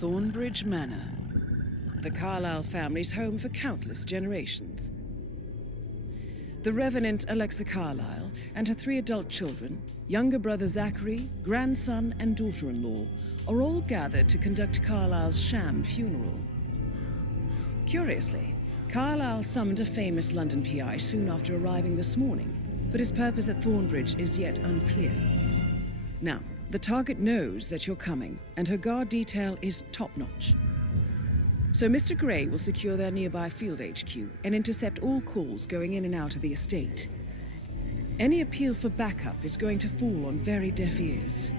Thornbridge Manor, the Carlyle family's home for countless generations. The Revenant Alexa Carlyle and her 3 adult children, younger brother Zachary, grandson and daughter-in-law, are all gathered to conduct Carlyle's sham funeral. Curiously, Carlyle summoned a famous London PI soon after arriving this morning, but his purpose at Thornbridge is yet unclear. Now, the target knows that you're coming, and her guard detail is top-notch. So Mr. Gray will secure their nearby field HQ and intercept all calls going in and out of the estate. Any appeal for backup is going to fall on very deaf ears.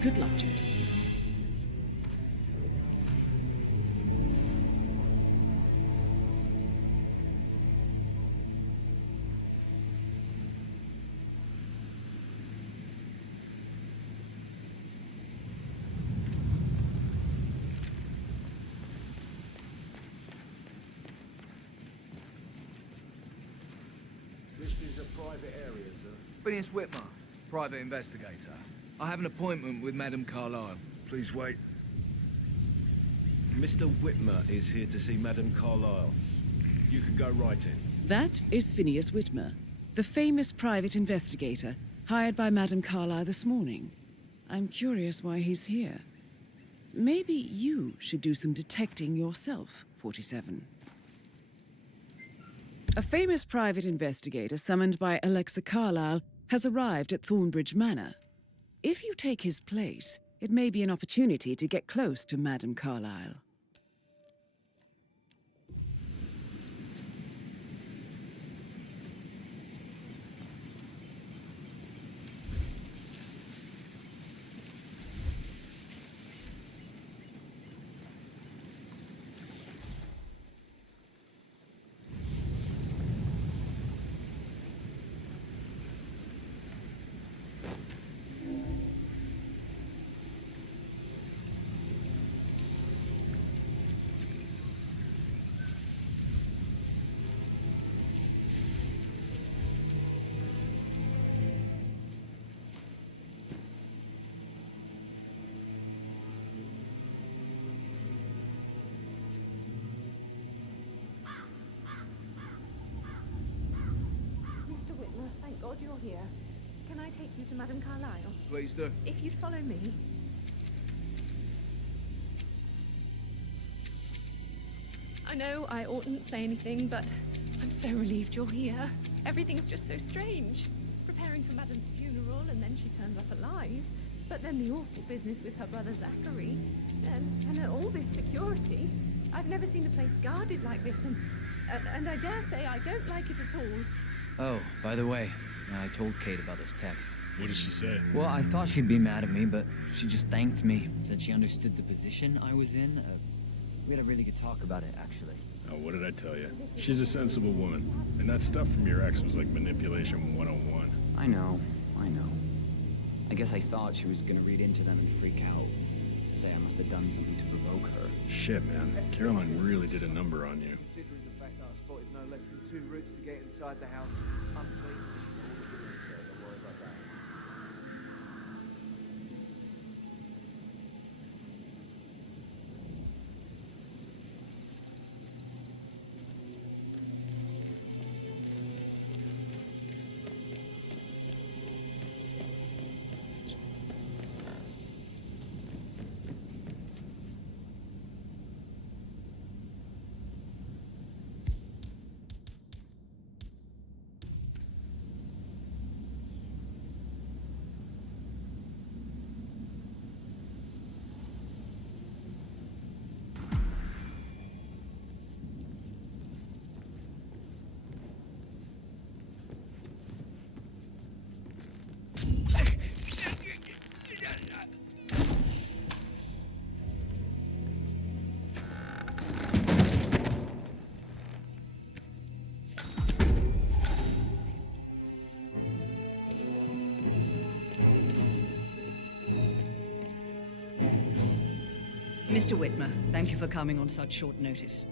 Good luck, gentlemen. Phineas Whitmer, private investigator. I have an appointment with Madame Carlyle. Please wait. Mr. Whitmer is here to see Madame Carlyle. You can go right in. That is Phineas Whitmer, the famous private investigator hired by Madame Carlyle this morning. I'm curious why he's here. Maybe you should do some detecting yourself, 47. A famous private investigator summoned by Alexa Carlyle has arrived at Thornbridge Manor. If you take his place, it may be an opportunity to get close to Madame Carlyle. Thank God you're here. Can I take you to Madame Carlyle? Please do. If you'd follow me. I know I oughtn't say anything, but I'm so relieved you're here. Everything's just so strange. Preparing for Madame's funeral, and then she turns up alive. But then the awful business with her brother Zachary. And all this security. I've never seen a place guarded like this, and I dare say I don't like it at all. Oh, by the way, I told Kate about those texts. What did she say? Well, I thought she'd be mad at me, but she just thanked me. Said she understood the position I was in. We had a really good talk about it, actually. Oh, what did I tell you? She's a sensible woman. And that stuff from your ex was like manipulation 101. I know. I guess I thought she was gonna read into them and freak out. Say I must have done something to provoke her. Shit, man. Caroline really did a number on you. Considering the fact that I spotted no less than 2 routes to get inside the house unseen. Don't worry about that. Mr. Whitmer, thank you for coming on such short notice.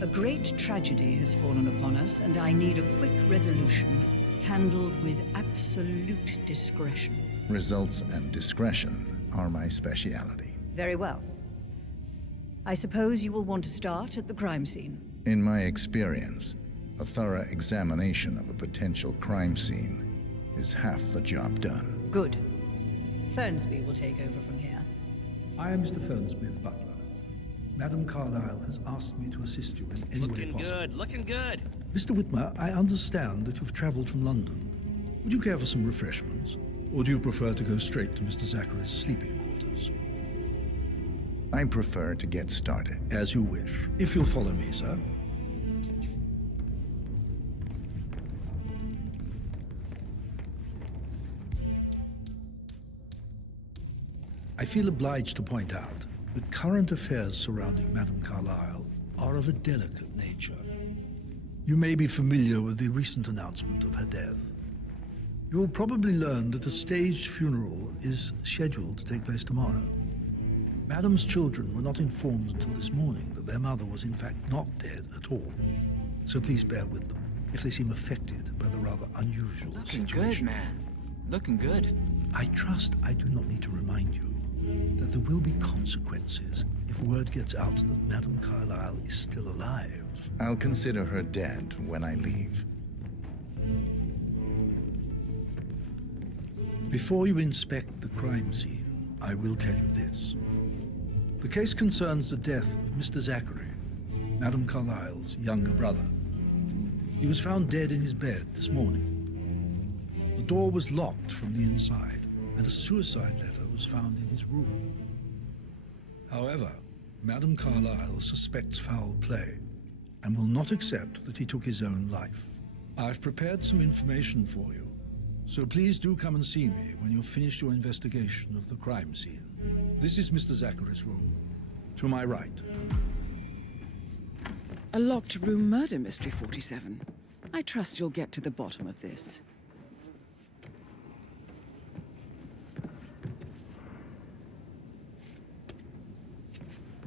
A great tragedy has fallen upon us, and I need a quick resolution, handled with absolute discretion. Results and discretion are my speciality. Very well. I suppose you will want to start at the crime scene. In my experience, a thorough examination of a potential crime scene is half the job done. Good. Fernsby will take over from here. I am Mr. Fernsby, the butler. Madam Carlyle has asked me to assist you in any way possible. Looking good. Mr. Whitmer, I understand that you've traveled from London. Would you care for some refreshments? Or do you prefer to go straight to Mr. Zachary's sleeping quarters? I prefer to get started. As you wish. If you'll follow me, sir. I feel obliged to point out that current affairs surrounding Madame Carlyle are of a delicate nature. You may be familiar with the recent announcement of her death. You will probably learn that a staged funeral is scheduled to take place tomorrow. Madame's children were not informed until this morning that their mother was in fact not dead at all. So please bear with them if they seem affected by the rather unusual Looking situation. good, man. Looking good. I trust I do not need to remind you that there will be consequences if word gets out that Madame Carlyle is still alive. I'll consider her dead when I leave. Before you inspect the crime scene, I will tell you this. The case concerns the death of Mr. Zachary, Madame Carlyle's younger brother. He was found dead in his bed this morning. The door was locked from the inside, and a suicide letter was found in his room. However, Madame Carlyle suspects foul play and will not accept that he took his own life. I've prepared some information for you, so please do come and see me when you've finished your investigation of the crime scene. This is Mr. Zachary's room. To my right. A locked room murder mystery, 47. I trust you'll get to the bottom of this.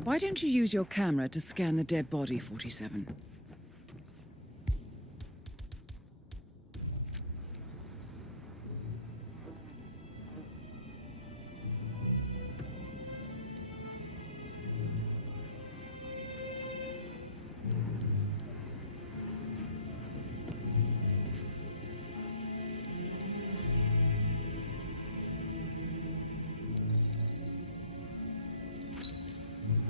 Why don't you use your camera to scan the dead body, 47?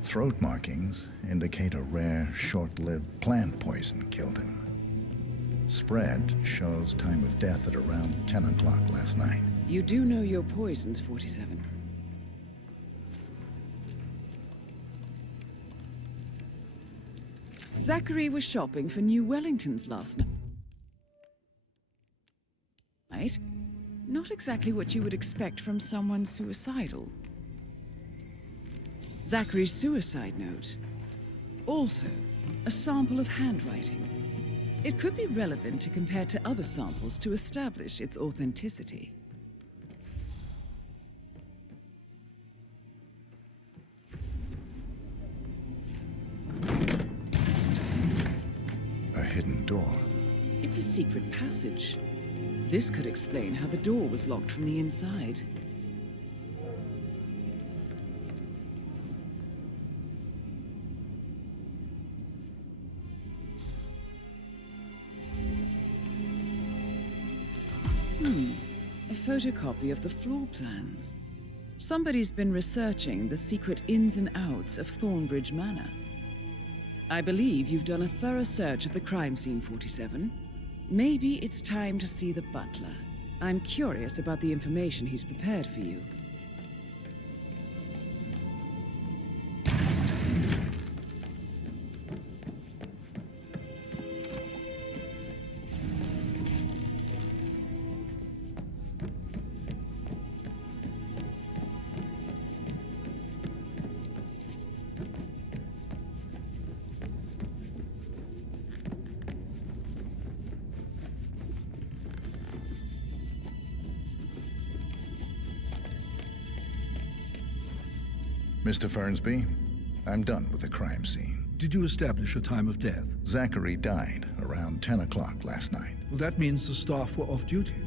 Throat markings indicate a rare, short-lived plant poison killed him. Spread shows time of death at around 10 o'clock last night. You do know your poisons, 47. Zachary was shopping for New Wellingtons last night. Not exactly what you would expect from someone suicidal. Zachary's suicide note. Also, a sample of handwriting. It could be relevant to compare to other samples to establish its authenticity. A hidden door. It's a secret passage. This could explain how the door was locked from the inside. A photocopy of the floor plans. Somebody's been researching the secret ins and outs of Thornbridge Manor. I believe you've done a thorough search of the crime scene, 47. Maybe it's time to see the butler. I'm curious about the information he's prepared for you. Mr. Fernsby, I'm done with the crime scene. Did you establish a time of death? Zachary died around 10 o'clock last night. Well, that means the staff were off duty.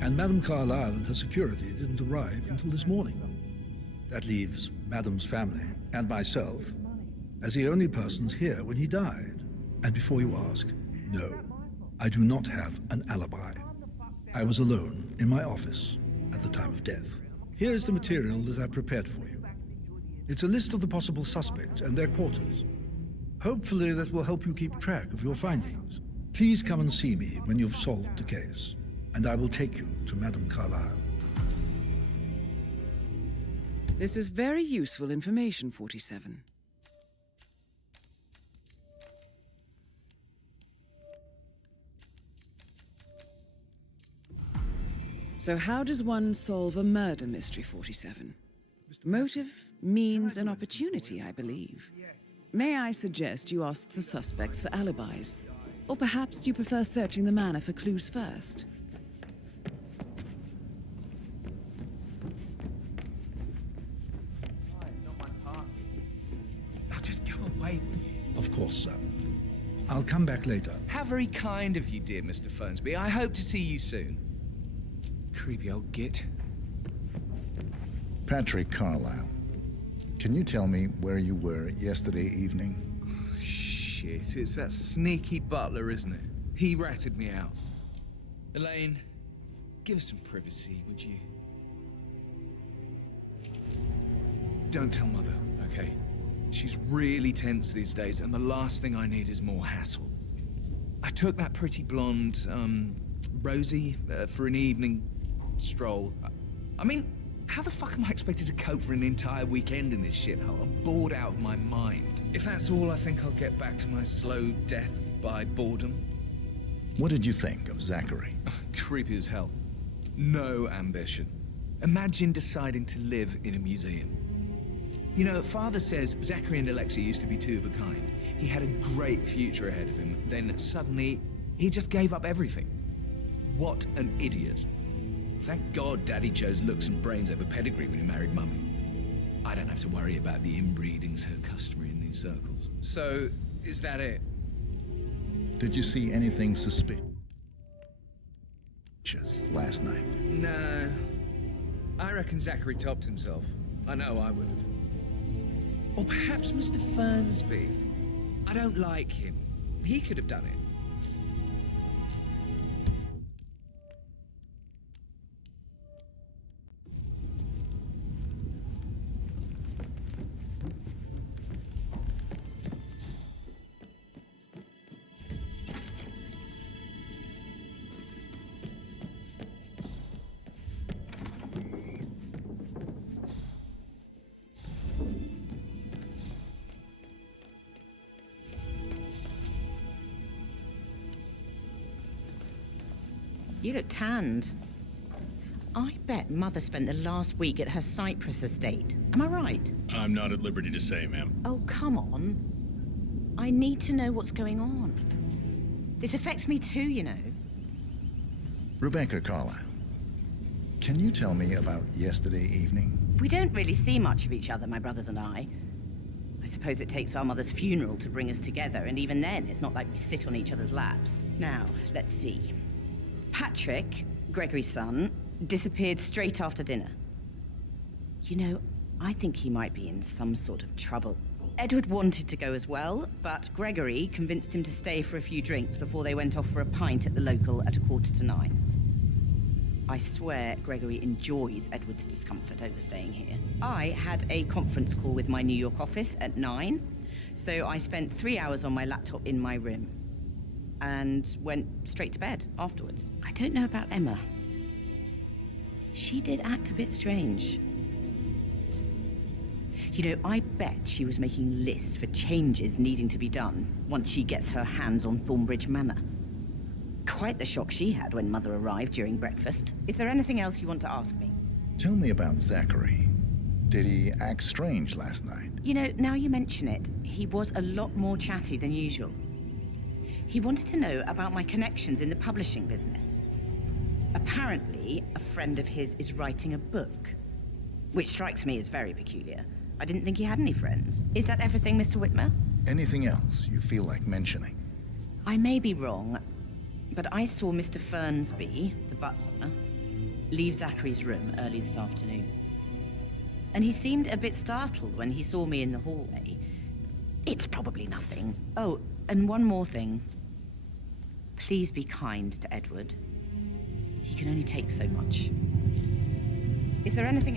And Madame Carlyle and her security didn't arrive until this morning. That leaves Madame's family and myself as the only persons here when he died. And before you ask, no, I do not have an alibi. I was alone in my office at the time of death. Here is the material that I've prepared for you. It's a list of the possible suspects and their quarters. Hopefully that will help you keep track of your findings. Please come and see me when you've solved the case, and I will take you to Madame Carlyle. This is very useful information, 47. So how does one solve a murder mystery, 47? Motive, means, and opportunity, I believe. May I suggest you ask the suspects for alibis? Or perhaps you prefer searching the manor for clues first? Now just go away, will you? Of course, sir. I'll come back later. How very kind of you, dear Mr. Fernsby. I hope to see you soon. Creepy old git. Patrick Carlyle, can you tell me where you were yesterday evening? Shit, it's that sneaky butler, isn't it? He ratted me out. Elaine, give us some privacy, would you? Don't tell Mother, okay? She's really tense these days, and the last thing I need is more hassle. I took that pretty blonde, Rosie, for an evening stroll. I mean, how the fuck am I expected to cope for an entire weekend in this shithole? I'm bored out of my mind. If that's all, I think I'll get back to my slow death by boredom. What did you think of Zachary? Creepy as hell. No ambition. Imagine deciding to live in a museum. You know, Father says Zachary and Alexei used to be two of a kind. He had a great future ahead of him. Then suddenly, he just gave up everything. What an idiot. Thank God Daddy chose looks and brains over pedigree when he married Mummy. I don't have to worry about the inbreeding so customary in these circles. So, is that it? Did you see anything suspicious last night? No. I reckon Zachary topped himself. I know I would have. Or perhaps Mr. Fernsby. I don't like him. He could have done it. You look tanned. I bet Mother spent the last week at her Cyprus estate. Am I right? I'm not at liberty to say, ma'am. Oh, come on. I need to know what's going on. This affects me too, you know. Rebecca Carlyle, can you tell me about yesterday evening? We don't really see much of each other, my brothers and I. I suppose it takes our mother's funeral to bring us together, and even then, it's not like we sit on each other's laps. Now, let's see. Patrick, Gregory's son, disappeared straight after dinner. You know, I think he might be in some sort of trouble. Edward wanted to go as well, but Gregory convinced him to stay for a few drinks before they went off for a pint at the local at 9:15. I swear Gregory enjoys Edward's discomfort over staying here. I had a conference call with my New York office at 9, so I spent 3 hours on my laptop in my room and went straight to bed afterwards. I don't know about Emma. She did act a bit strange. You know, I bet she was making lists for changes needing to be done once she gets her hands on Thornbridge Manor. Quite the shock she had when Mother arrived during breakfast. Is there anything else you want to ask me? Tell me about Zachary. Did he act strange last night? You know, now you mention it, he was a lot more chatty than usual. He wanted to know about my connections in the publishing business. Apparently, a friend of his is writing a book, which strikes me as very peculiar. I didn't think he had any friends. Is that everything, Mr. Whitmer? Anything else you feel like mentioning? I may be wrong, but I saw Mr. Fernsby, the butler, leave Zachary's room early this afternoon. And he seemed a bit startled when he saw me in the hallway. It's probably nothing. Oh, and one more thing. Please be kind to Edward. He can only take so much. Is there anything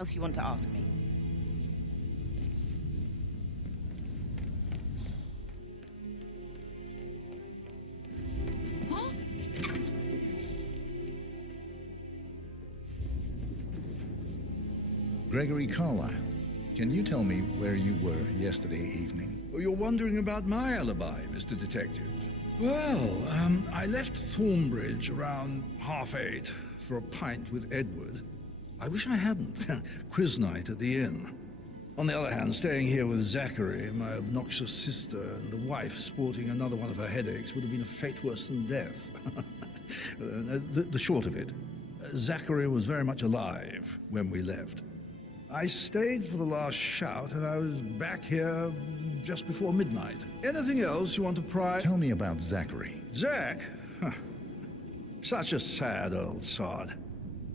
else you want to ask me? Gregory Carlyle, can you tell me where you were yesterday evening? Oh, you're wondering about my alibi, Mr. Detective. Well, I left Thornbridge around 8:30 for a pint with Edward. I wish I hadn't. Quiz night at the inn. On the other hand, staying here with Zachary, my obnoxious sister, and the wife sporting another one of her headaches would have been a fate worse than death. The short of it, Zachary was very much alive when we left. I stayed for the last shout, and I was back here just before midnight. Anything else you want to pry? Tell me about Zachary. Zach? Huh. Such a sad old sod.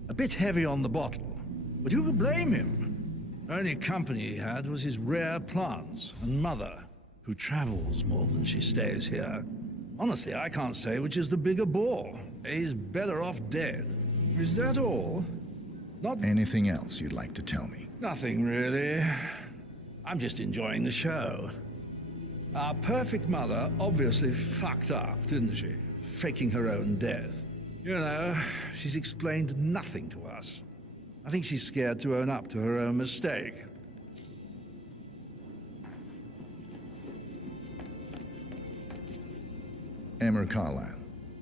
A bit heavy on the bottle, but who could blame him? Only company he had was his rare plants and mother, who travels more than she stays here. Honestly, I can't say which is the bigger bore. He's better off dead. Is that all? Not anything else you'd like to tell me? Nothing, really. I'm just enjoying the show. Our perfect mother obviously fucked up, didn't she? Faking her own death. You know, she's explained nothing to us. I think she's scared to own up to her own mistake. Emma Carlyle,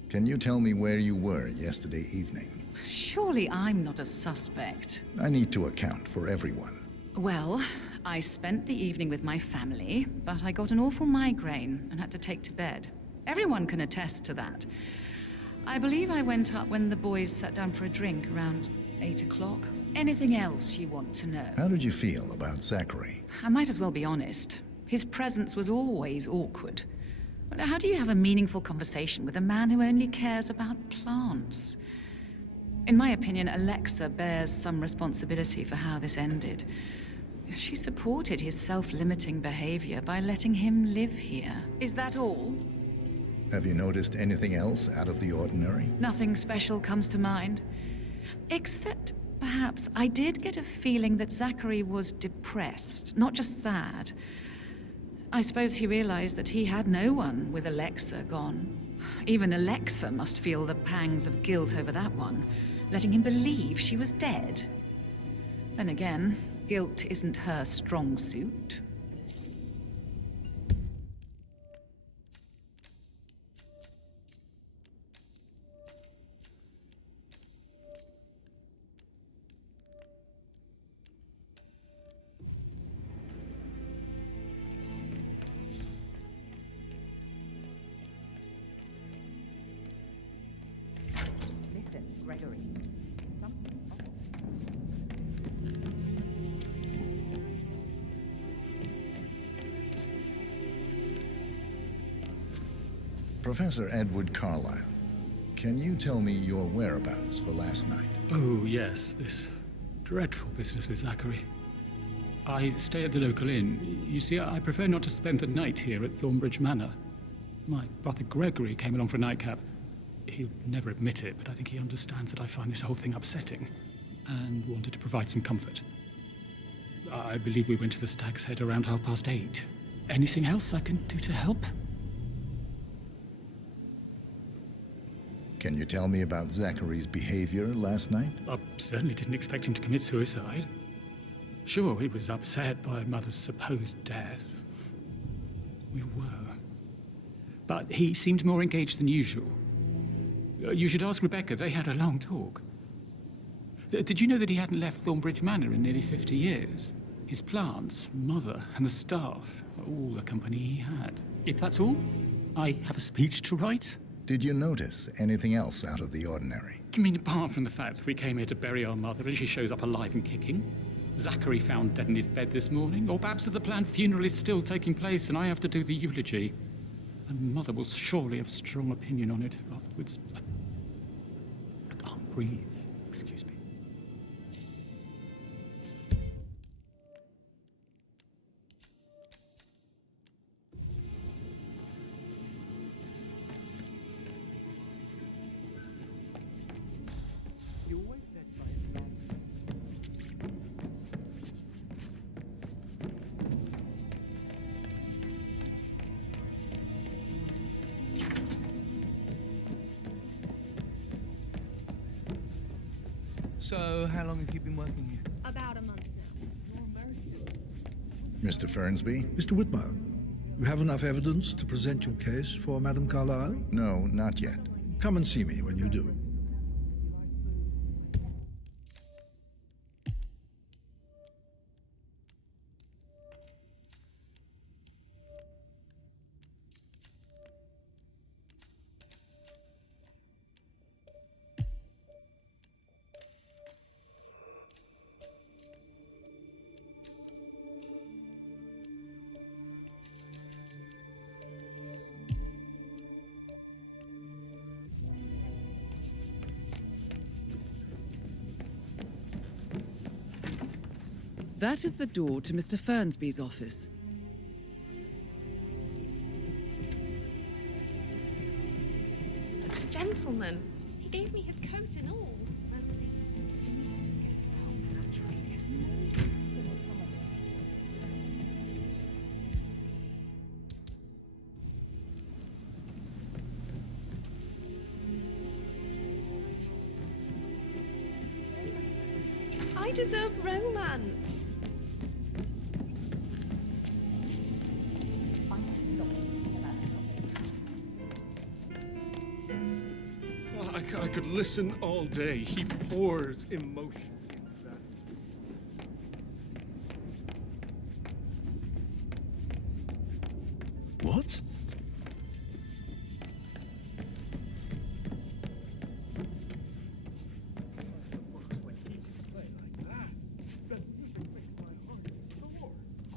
can you tell me where you were yesterday evening? Surely I'm not a suspect. I need to account for everyone. Well, I spent the evening with my family, but I got an awful migraine and had to take to bed. Everyone can attest to that. I believe I went up when the boys sat down for a drink around 8 o'clock. Anything else you want to know? How did you feel about Zachary? I might as well be honest. His presence was always awkward. But how do you have a meaningful conversation with a man who only cares about plants? In my opinion, Alexa bears some responsibility for how this ended. She supported his self-limiting behavior by letting him live here. Is that all? Have you noticed anything else out of the ordinary? Nothing special comes to mind. Except, perhaps, I did get a feeling that Zachary was depressed, not just sad. I suppose he realized that he had no one with Alexa gone. Even Alexa must feel the pangs of guilt over that one, letting him believe she was dead. Then again, guilt isn't her strong suit. Gregory. Professor Edward Carlyle, can you tell me your whereabouts for last night? Oh, yes, this dreadful business with Zachary. I stay at the local inn. You see, I prefer not to spend the night here at Thornbridge Manor. My brother Gregory came along for a nightcap. He'll never admit it, but I think he understands that I find this whole thing upsetting and wanted to provide some comfort. I believe we went to the Stag's Head around 8:30. Anything else I can do to help? Can you tell me about Zachary's behavior last night? I certainly didn't expect him to commit suicide. Sure, he was upset by Mother's supposed death. We were. But he seemed more engaged than usual. You should ask Rebecca. They had a long talk. Did you know that he hadn't left Thornbridge Manor in nearly 50 years? His plants, Mother, and the staff, all the company he had. If that's all, I have a speech to write. Did you notice anything else out of the ordinary? You mean apart from the fact that we came here to bury our mother and she shows up alive and kicking? Zachary found dead in his bed this morning? Or perhaps that the planned funeral is still taking place and I have to do the eulogy? The mother will surely have strong opinion on it afterwards. I can't breathe. Excuse me. So, how long have you been working here? About a month now. Mr. Fernsby? Mr. Whitmer, you have enough evidence to present your case for Madame Carlyle? No, not yet. Come and see me when you do. That is the door to Mr. Fernsby's office. Such a gentleman. He gave me his coat and all. I deserve romance. I could listen all day. He pours emotion into that. What?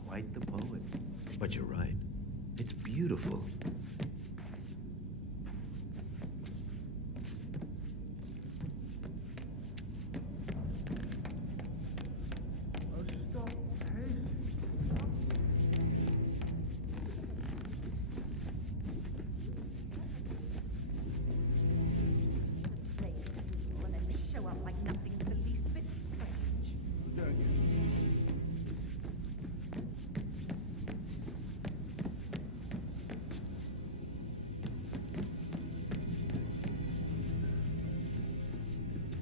Quite the poet. But you're right. It's beautiful. Show up like nothing's the least bit strange.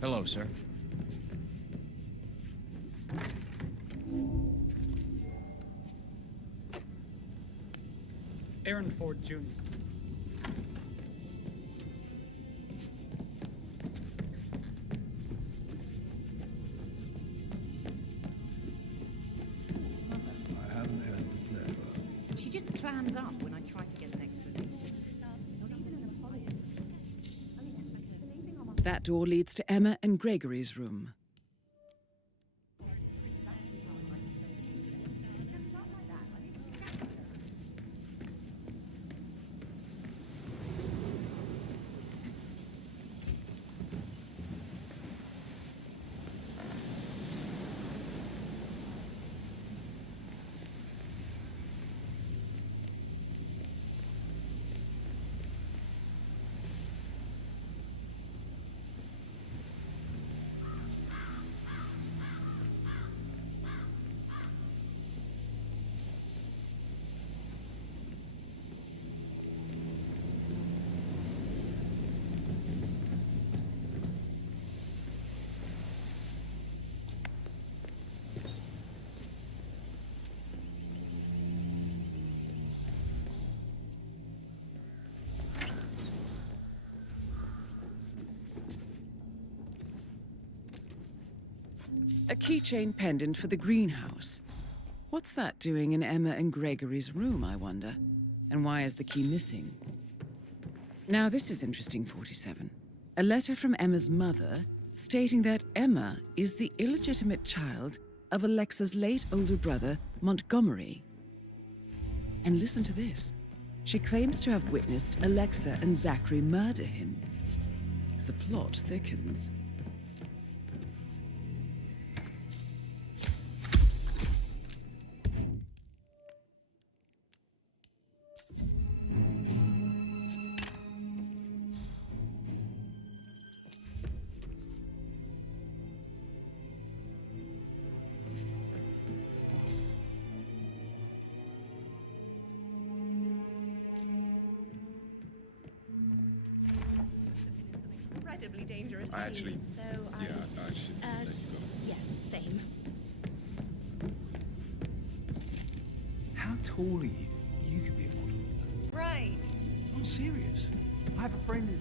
Hello, sir. Aaron Ford Jr. I haven't had the pleasure. She just clams up when I try to get an explanation. Not even an apology. That door leads to Emma and Gregory's room. A keychain pendant for the greenhouse. What's that doing in Emma and Gregory's room, I wonder? And why is the key missing? Now this is interesting, 47. A letter from Emma's mother stating that Emma is the illegitimate child of Alexa's late older brother, Montgomery. And listen to this. She claims to have witnessed Alexa and Zachary murder him. The plot thickens. Incredibly dangerous. I actually... So yeah, I should let you go. Yeah, same. How tall are you? You could be a model. Right. I'm serious. I have a friend who...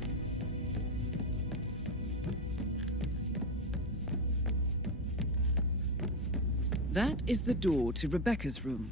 That is the door to Rebecca's room.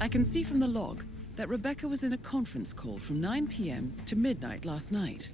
I can see from the log that Rebecca was in a conference call from 9 p.m. to midnight last night.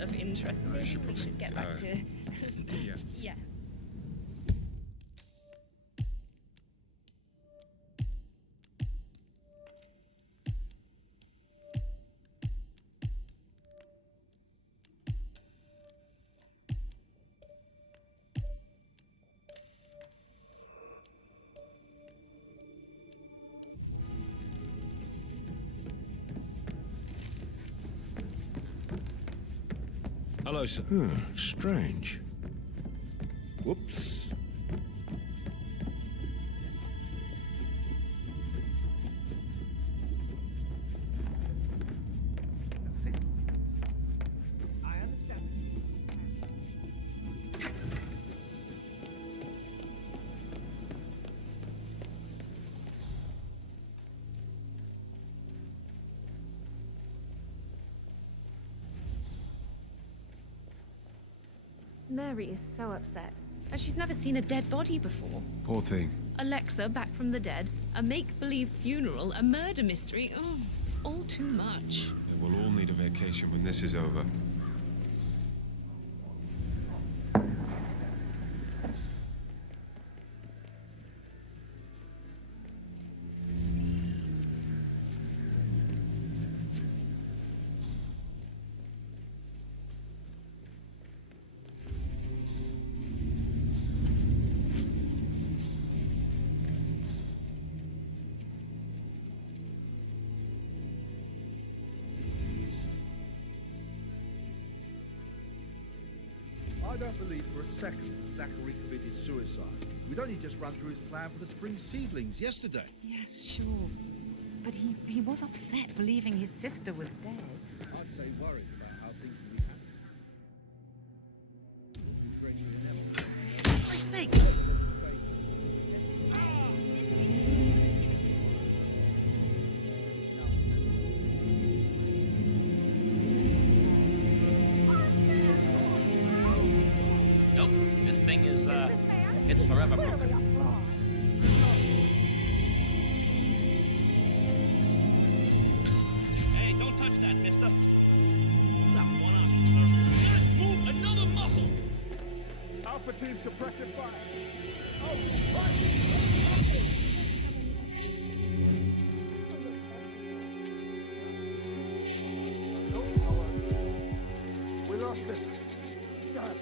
Of interest. I should We probably, should get back to. yeah. Yeah. Hello, sir. Strange. Whoops. Mary is so upset, and she's never seen a dead body before. Poor thing. Alexa back from the dead, a make-believe funeral, a murder mystery. Oh, it's all too much. We'll all need a vacation when this is over. I don't believe for a second that Zachary committed suicide. We'd only just run through his plan for the spring seedlings yesterday. Yes, sure. But he was upset believing his sister was dead. I'd say worried about how things will be happening. For Christ's sake! Nope, this thing is, it's forever broken. Hey, don't touch that, mister. That one on, sir. Move another muscle! Alpha team suppressing fire. We lost it. God.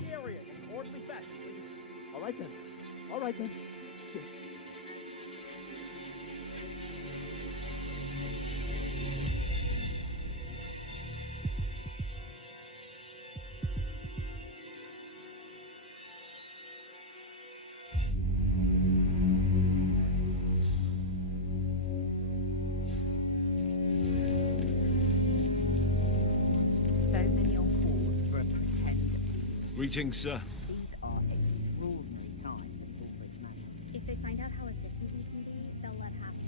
The area in orderly fashion, please. All right then. All right then. Shit. So many on calls for a pretend. Greetings, sir. These are extraordinary times at Thornbridge Manor. If they find out how efficient we can be, they'll let happen.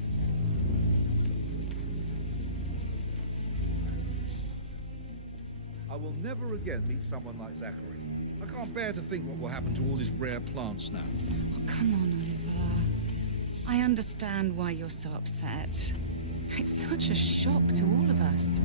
I will never again meet someone like Zachary. I can't bear to think what will happen to all his rare plants now. Oh, come on, Oliver. I understand why you're so upset. It's such a shock to all of us.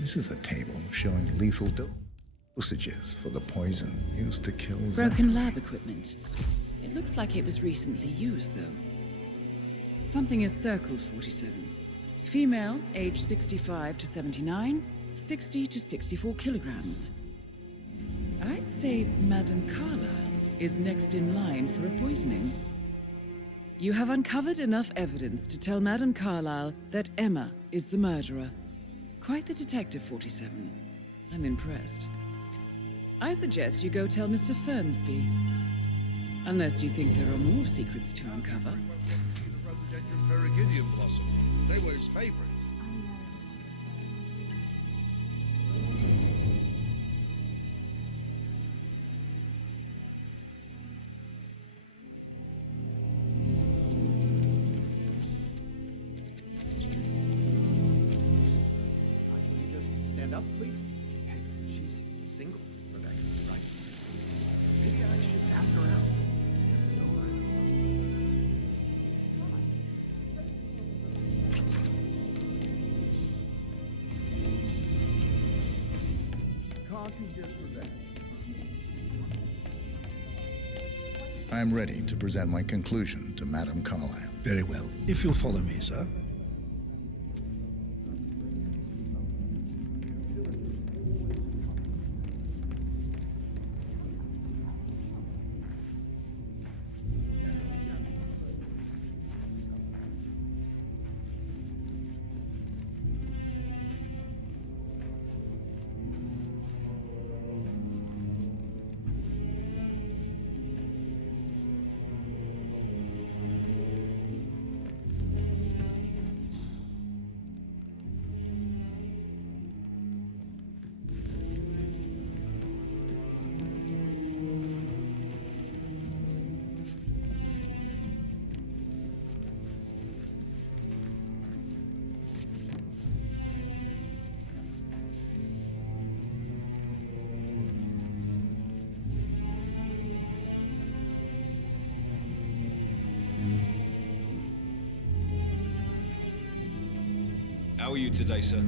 This is a table showing lethal dosages for the poison used to kill Broken lab equipment. It looks like it was recently used, though. Something is circled 47. Female, age 65 to 79, 60 to 64 kilograms. I'd say Madame Carlyle is next in line for a poisoning. You have uncovered enough evidence to tell Madame Carlyle that Emma is the murderer. Quite the detective, 47. I'm impressed. I suggest you go tell Mr. Fernsby. Unless you think there are more secrets to uncover. The rhododendron Ferriginium blossom. They were his favorite. Can you just stand up, please? Hey, she's single, Rebecca, right? Maybe I should ask her out. Can't you just Rebecca? I'm ready to present my conclusion to Madame Carlyle. Very well. If you'll follow me, sir. How are you today, sir?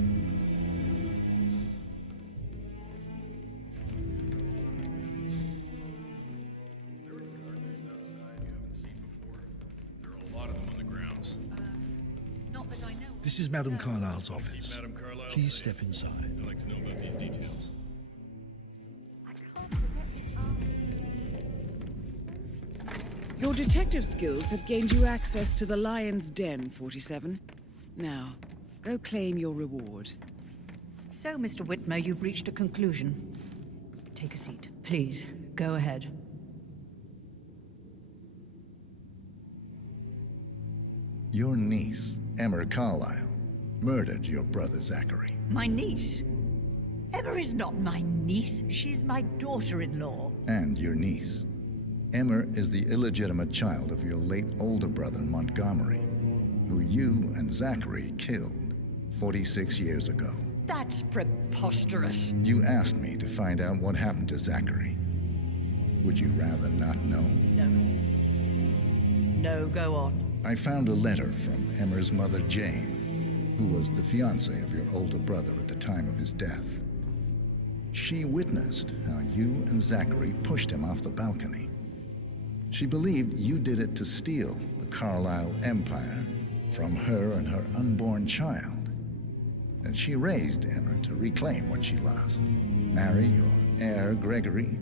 This is Madame Carlyle's office. Madame Carlyle Please safe. step inside. I'd like to know about these details. Your detective skills have gained you access to the Lion's Den, 47. Now, go claim your reward. So, Mr. Whitmer, you've reached a conclusion. Take a seat. Please, go ahead. Your niece, Emma Carlyle, murdered your brother Zachary. My niece? Emma is not my niece. She's my daughter-in-law. And your niece. Emma is the illegitimate child of your late older brother Montgomery, who you and Zachary killed 46 years ago. That's preposterous. You asked me to find out what happened to Zachary. Would you rather not know? No. No, go on. I found a letter from Emma's mother, Jane, who was the fiancée of your older brother at the time of his death. She witnessed how you and Zachary pushed him off the balcony. She believed you did it to steal the Carlyle empire from her and her unborn child. And she raised Emma to reclaim what she lost, marry your heir, Gregory,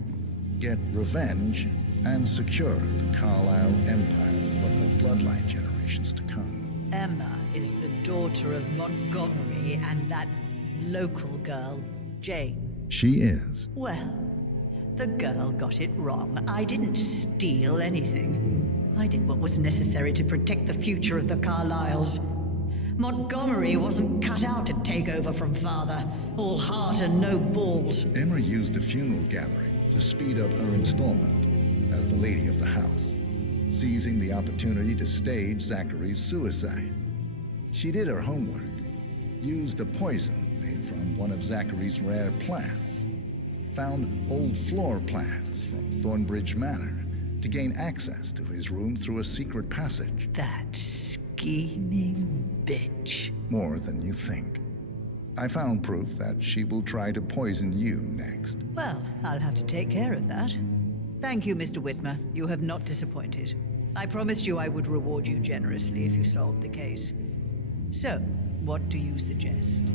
get revenge, and secure the Carlyle empire for her bloodline generations to come. Emma is the daughter of Montgomery and that local girl, Jane. She is. Well, the girl got it wrong. I didn't steal anything. I did what was necessary to protect the future of the Carlyles. Montgomery wasn't cut out to take over from father. All heart and no balls. Emma used the funeral gathering to speed up her installment as the lady of the house, seizing the opportunity to stage Zachary's suicide. She did her homework, used a poison made from one of Zachary's rare plants, found old floor plans from Thornbridge Manor to gain access to his room through a secret passage. That scheming bitch. More than you think. I found proof that she will try to poison you next. Well, I'll have to take care of that. Thank you, Mr. Whitmer. You have not disappointed. I promised you I would reward you generously if you solved the case. So, what do you suggest?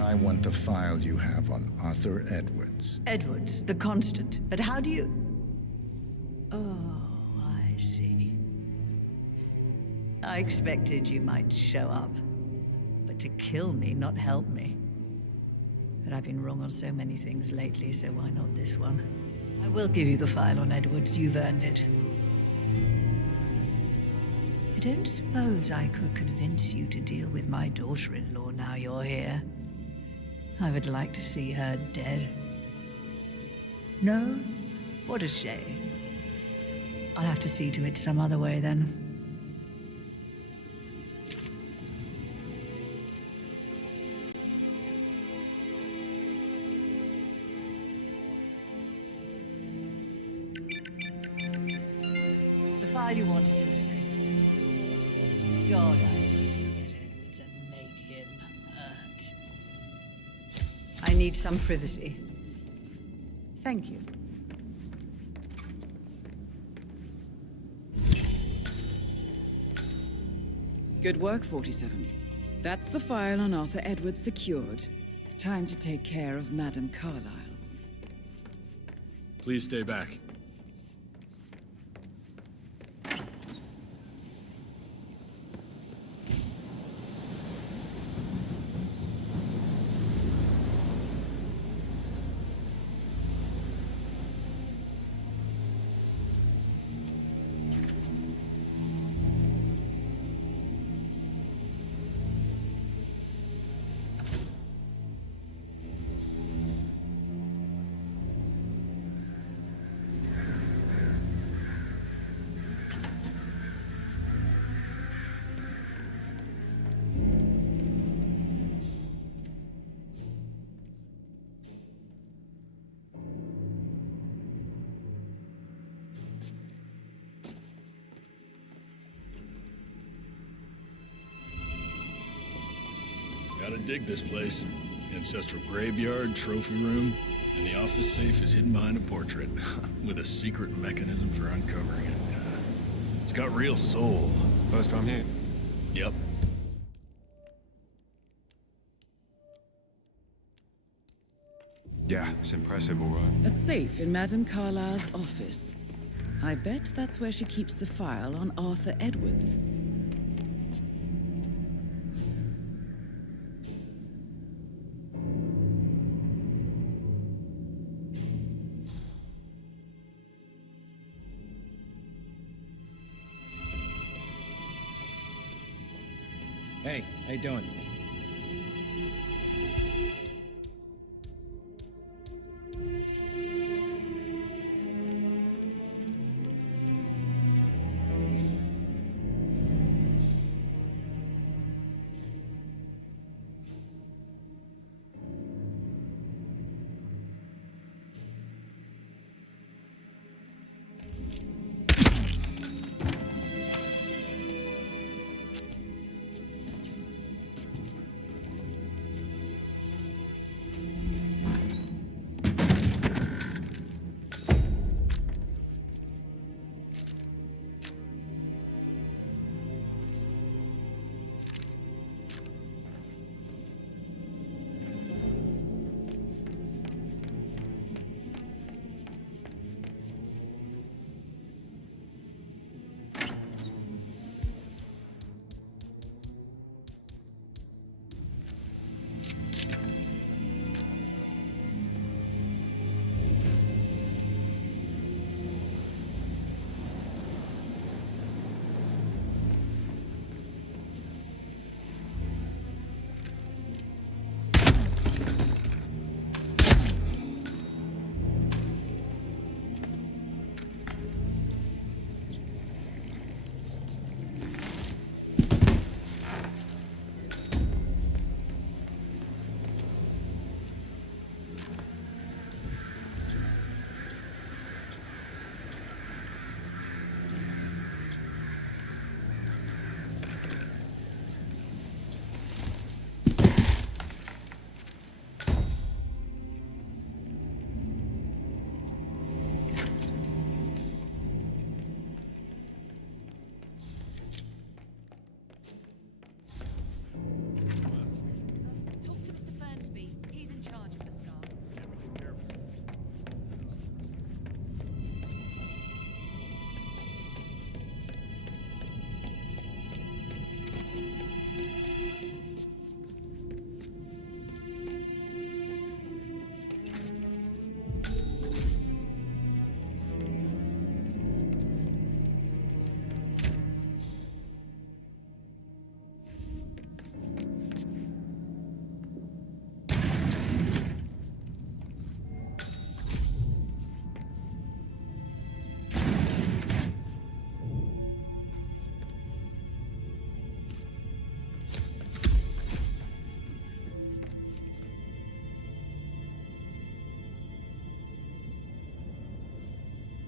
I want the file you have on Arthur Edwards. Edwards, the constant. But how do you... Oh, I see. I expected you might show up. But to kill me, not help me. But I've been wrong on so many things lately, so why not this one? I will give you the file on Edwards. You've earned it. I don't suppose I could convince you to deal with my daughter-in-law now you're here. I would like to see her dead. No? What a shame. I'll have to see to it some other way then. The file you want is in the safe. God, I hope you get Edwards and make him hurt. I need some privacy. Thank you. Good work, 47. That's the file on Arthur Edwards secured. Time to take care of Madame Carlyle. Please stay back. Gotta dig this place. Ancestral graveyard, trophy room, and the office safe is hidden behind a portrait, with a secret mechanism for uncovering it. It's got real soul. First time here? Yep. Yeah, it's impressive, all right. A safe in Madame Carlyle's office. I bet that's where she keeps the file on Arthur Edwards. Hey, how you doing?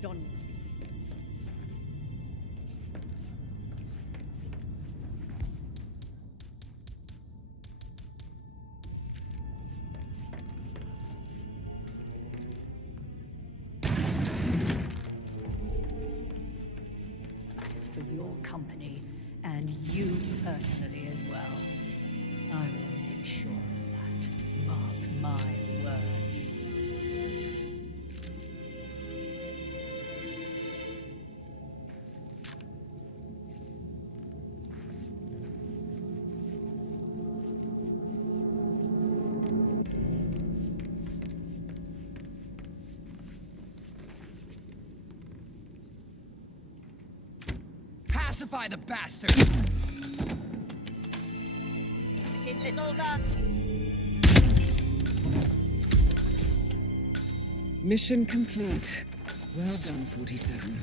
Don. Thanks for your company, and you personally as well. I will make sure of that. Mark my words. Pacify the bastards! Did little gun. Mission complete. Well done, 47.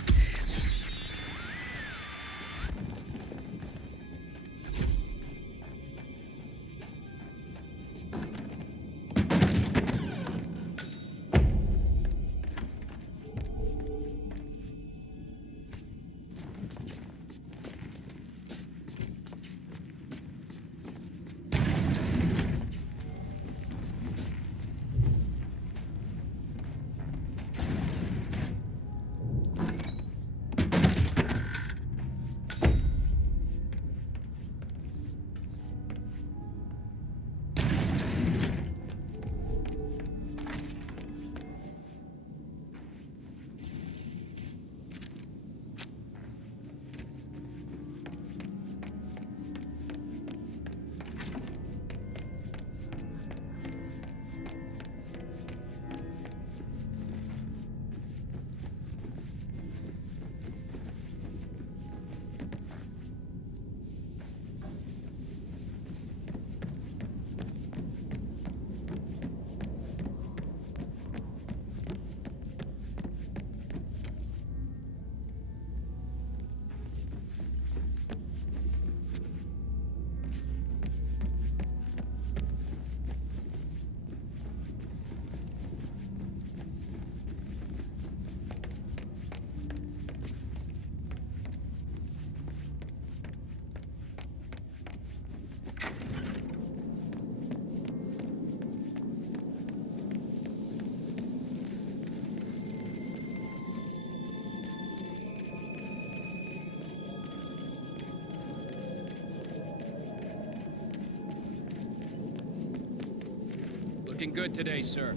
looking good today, sir.